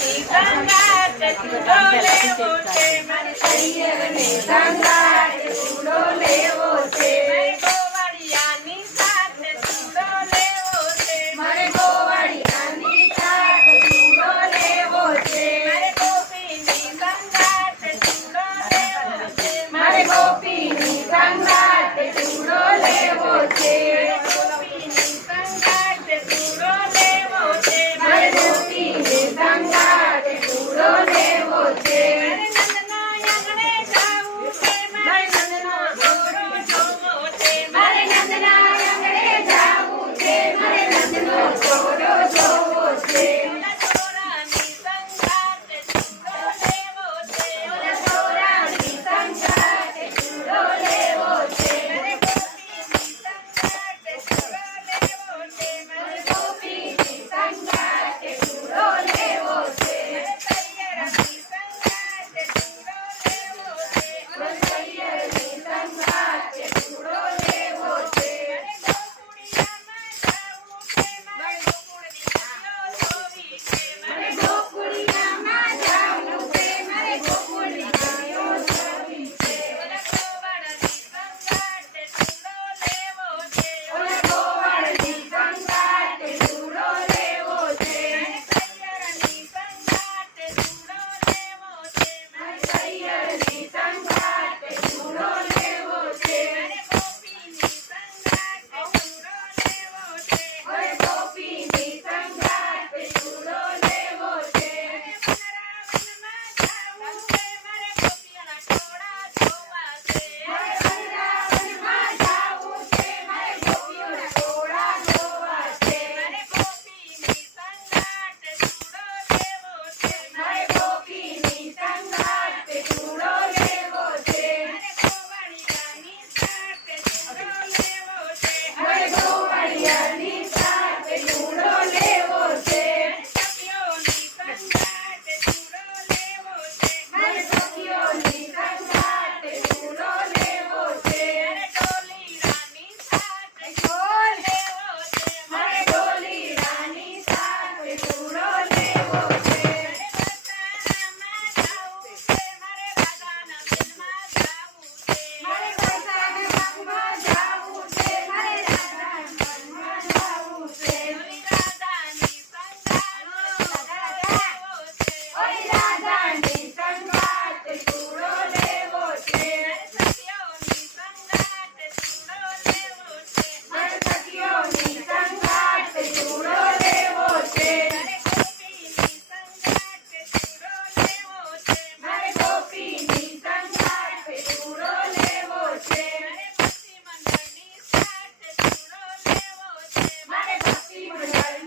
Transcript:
સૈયરની સંગાત ચૂડો લેવો છે મારે સૈયરની સંગાત ચૂડો લેવો છે ગોવાળિયાની સાથે ચૂડો લેવો છે મારે ગોવાળિયાની સાથે ચૂડો લેવો છે મારે ગોપીની સંગાત ચૂડો લેવો છે મારે ગોપીની સંગાત ચૂડો લેવો છે ગોપીની સંગાત ચૂડો લેવો છે મારે ગોપીની સંગાત ચૂડો લેવો છે મારે નંદના આંગણે જાવું છે મારે નંદનો ઘોડો જોવો છે મારે નંદના આંગણે જાવું છે મારે નંદનો ઘોડો જોવો છે છોરાની સંગાત ચૂડો લેવો છે છોરાની સંગાત ચૂડો લેવો છે મારે ગોપીની સંગાત ચૂડો લેવો છે મારે ગોપીની સંગાત ચૂડો લેવો છે સૈયરની સંગાત ચૂડો લેવો છે સૈયરની સંગાત ચૂડો લેવો છે ગોકુળિયામાં જાવું છે મારે ગોકુળની ગાયો જોવી છે ગોવાળની સંગાત ચૂડો લેવો છે ગોવાળની સંગાત ચૂડો લેવો છે સૈયરની સંગાત ચૂડો લેવો છે મારે સૈયરની સંગાત ચૂડો લેવો છે ગોપીની સંગાત ચૂડો લેવો છે ગોપીની સંગાત ચૂડો લેવો છે વનરાવનમાં જાવું છે મારે ગોપીઓના ટોળા જોવા છે વનરાવનમાં જાવું છે મારે ગોપીઓના ટોળા જોવા છે મારે ગોપીની સંગાત ચૂડો લેવો છે મારે ગોપીની સંગાત ચૂડો લેવો છે ગોવાળિયાની સાથે ચૂડો લેવો છે મારે ગોવાળિયાની સાથે ચૂડો લેવો છે સખીઓની સંગાત ચૂડો લેવો છે મારે સખીઓની સંગાત ચૂડો લેવો છે ડોલી રાની સાથે ચૂડો લેવો છે મારે ડોલી રાની સાથે ચૂડો લેવો છે બરસાનામાં જાવું છે મારે રાધાના મહેલમાં જાવું છે મારે બરસાનામાં જાવું છે મારે રાધાના મહેલમાં જાવું છે ઓલી રાધાની સંગાત લેવો છે ઓલી રાધાની સંગાત ચૂડો લેવો છે સખીઓની સંગાત ચૂડો લેવો છે મારે સખીઓની સંગાત ચૂડો લેવો છે ગોપીની સંગાત ચૂડો લેવો છે મારે ગોપીની સંગાત ચૂડો લેવો છે ભક્તિ મંડળની સાથ ચૂડો લેવો છે મારે ભક્તિ મંડળ